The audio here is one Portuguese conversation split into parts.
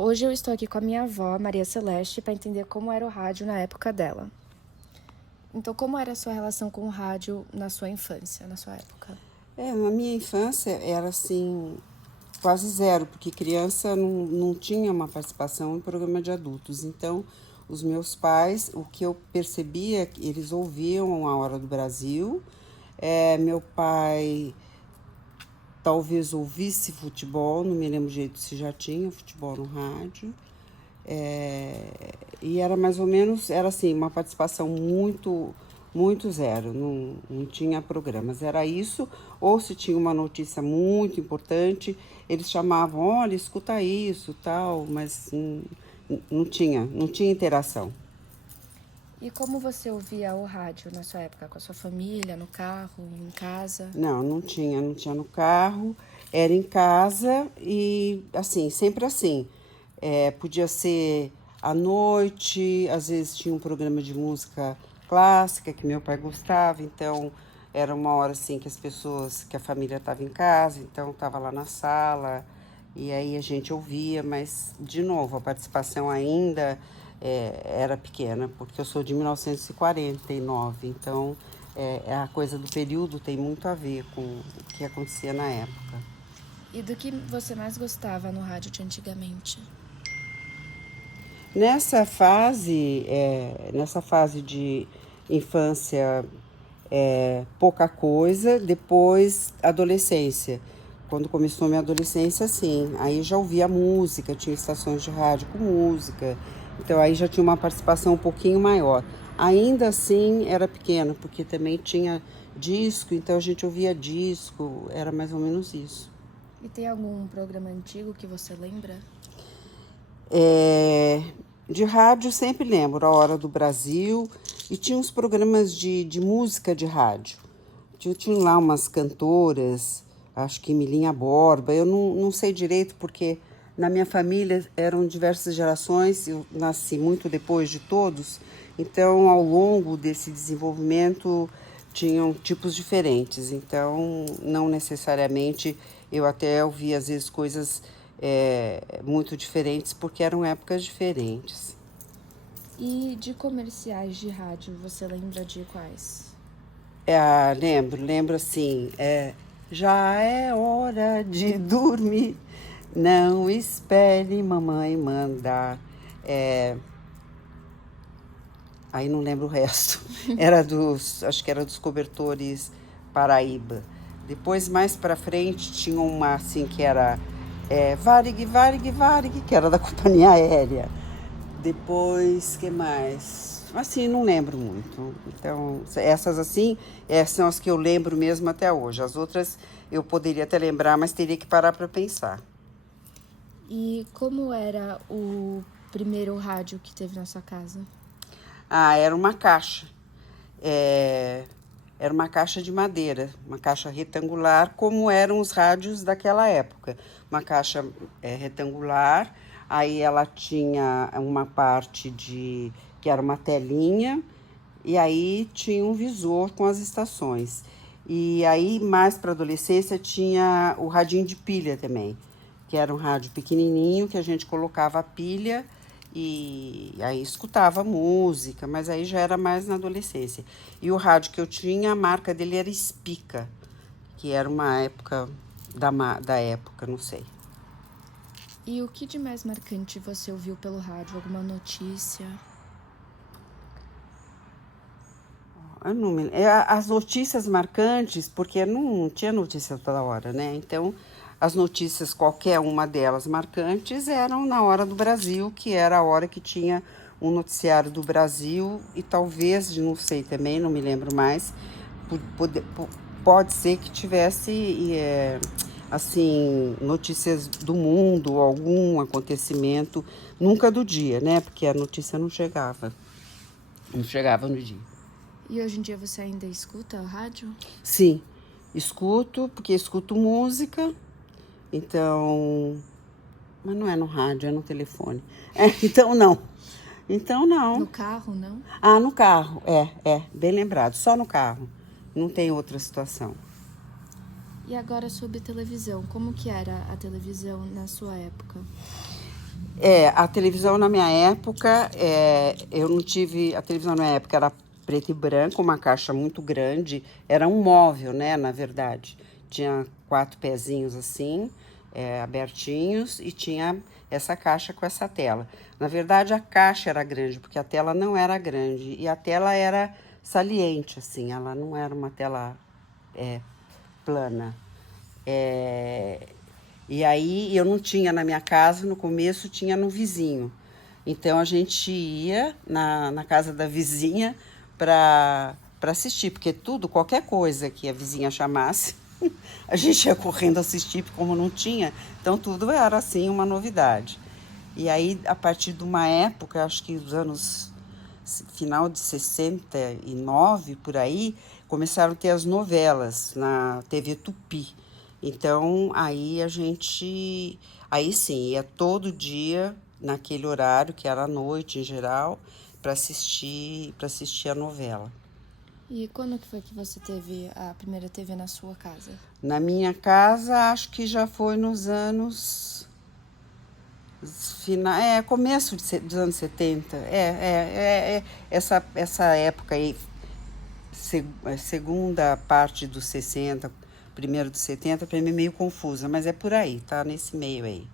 Hoje eu estou aqui com a minha avó, Maria Celeste, para entender como era o rádio na época dela. Então, como era a sua relação com o rádio na sua infância, na sua época? Na minha infância era assim, quase zero, porque criança não tinha uma participação em programa de adultos. Então, os meus pais, o que eu percebia, eles ouviam a Hora do Brasil. Meu pai talvez ouvisse futebol, não me lembro direito se já tinha futebol no rádio. E era mais ou menos, era assim, uma participação muito zero, não tinha programas. Era isso, ou se tinha uma notícia muito importante, eles chamavam, olha, escuta isso, tal, mas não tinha interação. E como você ouvia o rádio na sua época? Com a sua família, no carro, em casa? Não tinha no carro, era em casa e assim, sempre assim. Podia ser à noite, às vezes tinha um programa de música clássica que meu pai gostava, então era uma hora assim que que a família estava em casa, então estava lá na sala, e aí a gente ouvia, mas de novo, a participação ainda era pequena, porque eu sou de 1949, então a coisa do período tem muito a ver com o que acontecia na época. E do que você mais gostava no rádio de antigamente? Nessa fase de infância, pouca coisa, depois adolescência. Quando começou a minha adolescência, sim, aí já ouvia música, tinha estações de rádio com música, então aí já tinha uma participação um pouquinho maior. Ainda assim era pequeno, porque também tinha disco, então a gente ouvia disco, era mais ou menos isso. E tem algum programa antigo que você lembra? É, de rádio sempre lembro, a Hora do Brasil, e tinha uns programas de música de rádio. Tinha lá umas cantoras, acho que Milinha Borba, eu não sei direito porque na minha família eram diversas gerações, eu nasci muito depois de todos, então ao longo desse desenvolvimento tinham tipos diferentes, então não necessariamente eu até ouvi às vezes coisas muito diferentes porque eram épocas diferentes. E de comerciais de rádio, você lembra de quais? Lembro assim, já é hora de dormir, não espere mamãe mandar. É, aí não lembro o resto. Acho que era dos cobertores Paraíba. Depois, mais pra frente, tinha uma assim que era Varig, Varig, Varig, que era da companhia aérea. Depois, que mais? Assim, não lembro muito. Então, essas assim, são as que eu lembro mesmo até hoje. As outras eu poderia até lembrar, mas teria que parar para pensar. E como era o primeiro rádio que teve na sua casa? Era uma caixa. É, Era uma caixa de madeira, uma caixa retangular, como eram os rádios daquela época. Uma caixa retangular, aí ela tinha uma parte que era uma telinha, e aí tinha um visor com as estações. E aí, mais para adolescência, tinha o radinho de pilha também, que era um rádio pequenininho que a gente colocava a pilha e aí escutava música, mas aí já era mais na adolescência. E o rádio que eu tinha, a marca dele era Spica, que era uma época da época, não sei. E o que de mais marcante você ouviu pelo rádio? Alguma notícia? Eu não me, as notícias marcantes, porque não tinha notícia toda hora, né? Então, as notícias, qualquer uma delas marcantes, eram na Hora do Brasil, que era a hora que tinha um noticiário do Brasil e talvez, não sei também, não me lembro mais, pode, pode ser que tivesse, assim, notícias do mundo, algum acontecimento, nunca do dia, né? Porque a notícia não chegava no dia. E hoje em dia você ainda escuta o rádio? Sim, escuto, porque escuto música, então. Mas não é no rádio, é no telefone. Então não. Então No não. carro, não? No carro, bem lembrado, só no carro. Não tem outra situação. E agora sobre televisão, como que era a televisão na sua época? A televisão na minha época, eu não tive. A televisão na minha época era preto e branco, uma caixa muito grande, era um móvel, né, na verdade. Tinha 4 pezinhos assim, abertinhos, e tinha essa caixa com essa tela. Na verdade, a caixa era grande, porque a tela não era grande, e a tela era saliente, assim, ela não era uma tela plana. E aí eu não tinha na minha casa, no começo tinha no vizinho. Então a gente ia na casa da vizinha para assistir, porque tudo, qualquer coisa que a vizinha chamasse, a gente ia correndo assistir, porque como não tinha, então tudo era assim uma novidade. E aí, a partir de uma época, acho que os anos final de 69, por aí, começaram a ter as novelas na TV Tupi. Então, aí sim, ia todo dia, naquele horário, que era à noite em geral, para assistir a novela. E quando que foi que você teve a primeira TV na sua casa? Na minha casa, acho que já foi nos anos começo dos anos 70. Essa época aí, segunda parte dos 60, primeiro dos 70, para mim é meio confusa, mas é por aí, tá nesse meio aí.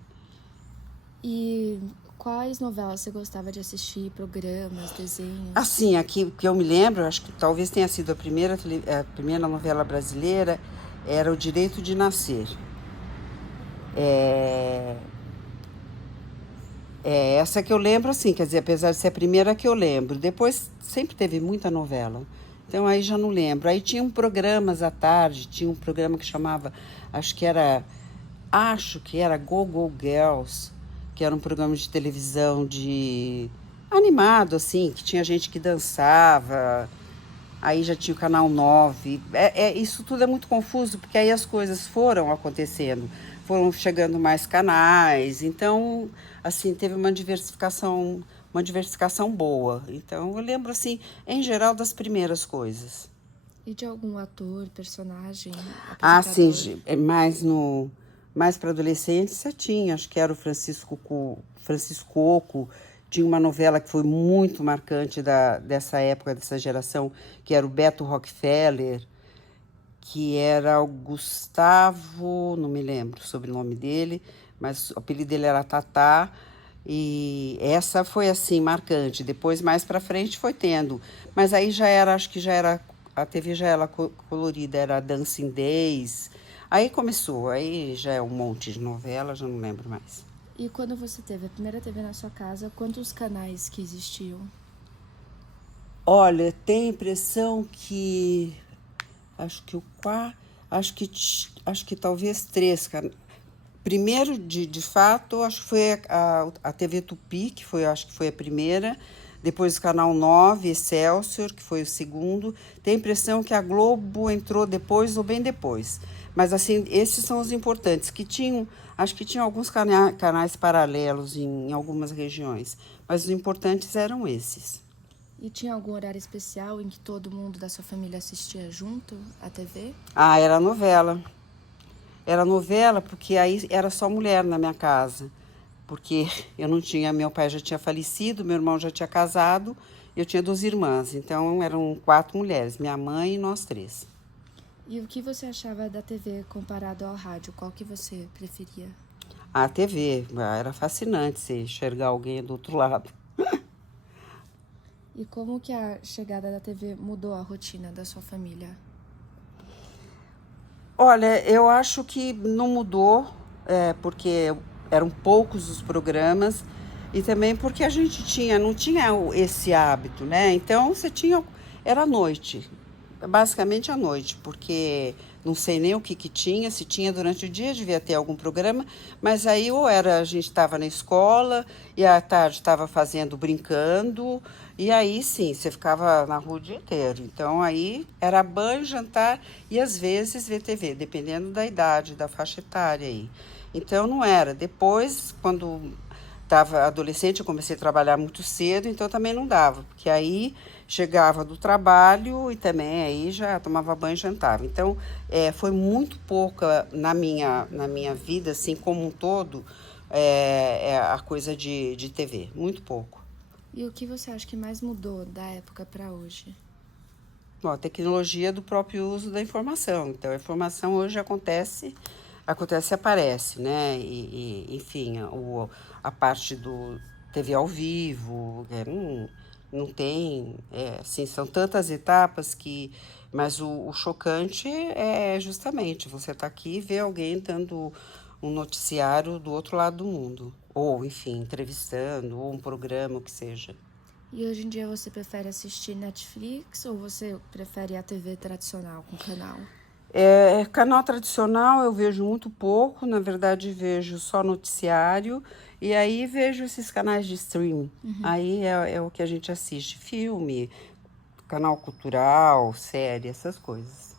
E quais novelas você gostava de assistir, programas, desenhos? Assim, aqui que eu me lembro, acho que talvez tenha sido a primeira novela brasileira, era O Direito de Nascer. Essa que eu lembro, assim, quer dizer, apesar de ser a primeira que eu lembro. Depois sempre teve muita novela. Então aí já não lembro. Aí tinham programas à tarde, tinha um programa que chamava, acho que era Go Go Girls, que era um programa de televisão animado, assim, que tinha gente que dançava. Aí já tinha o Canal 9. Isso tudo é muito confuso, porque aí as coisas foram acontecendo, foram chegando mais canais, então, assim, teve uma diversificação boa. Então, eu lembro, assim, em geral, das primeiras coisas. E de algum ator, personagem, Sim, apresentador? mais para adolescentes você tinha, acho que era o Francisco Oco. Tinha uma novela que foi muito marcante dessa época, dessa geração, que era o Beto Rockefeller, que era o Gustavo, não me lembro o sobrenome dele, mas o apelido dele era Tatá, e essa foi assim, marcante. Depois, mais para frente, foi tendo. Mas aí acho que a TV já era colorida, era Dancing Days. Aí começou, aí já é um monte de novela, já não lembro mais. E quando você teve a primeira TV na sua casa, quantos canais que existiam? Olha, tem a impressão que acho que talvez 3. Primeiro, de fato, acho que foi a TV Tupi, acho que foi a primeira. Depois o Canal 9, Excelsior, que foi o segundo. Tenho a impressão que a Globo entrou depois ou bem depois. Mas, assim, esses são os importantes, acho que tinham alguns canais paralelos em algumas regiões, mas os importantes eram esses. E tinha algum horário especial em que todo mundo da sua família assistia junto à TV? Era novela. Era novela porque aí era só mulher na minha casa. Porque eu não tinha, meu pai já tinha falecido, meu irmão já tinha casado, eu tinha 2 irmãs. Então eram 4 mulheres, minha mãe e nós 3. E o que você achava da TV comparado ao rádio? Qual que você preferia? A TV, era fascinante você enxergar alguém do outro lado. E como que a chegada da TV mudou a rotina da sua família? Olha, eu acho que não mudou, porque eram poucos os programas e também porque a gente não tinha esse hábito, né? Então era à noite, basicamente à noite, porque não sei nem o que tinha, se tinha durante o dia, devia ter algum programa, mas aí ou a gente estava na escola e à tarde estava brincando, e aí sim, você ficava na rua o dia inteiro. Então aí era banho, jantar e às vezes ver TV, dependendo da idade, da faixa etária aí. Então não era. Depois, quando estava adolescente, eu comecei a trabalhar muito cedo, então também não dava, porque aí chegava do trabalho e também aí já tomava banho e jantava. Então, foi muito pouca na minha vida, assim, como um todo, é a coisa de TV, muito pouco. E o que você acha que mais mudou da época para hoje? Bom, a tecnologia do próprio uso da informação. Então, a informação hoje acontece e aparece, né? Enfim, a parte do TV ao vivo, não tem, assim, são tantas etapas que... Mas o chocante é justamente você estar aqui e ver alguém dando um noticiário do outro lado do mundo. Ou, enfim, entrevistando, ou um programa, o que seja. E hoje em dia você prefere assistir Netflix ou você prefere a TV tradicional com canal? Canal tradicional eu vejo muito pouco, na verdade vejo só noticiário e aí vejo esses canais de streaming. Aí é o que a gente assiste, filme, canal cultural, série, essas coisas.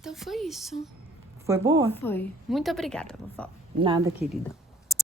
Então foi isso. Foi boa? Foi. Muito obrigada, vovó. Nada, querida.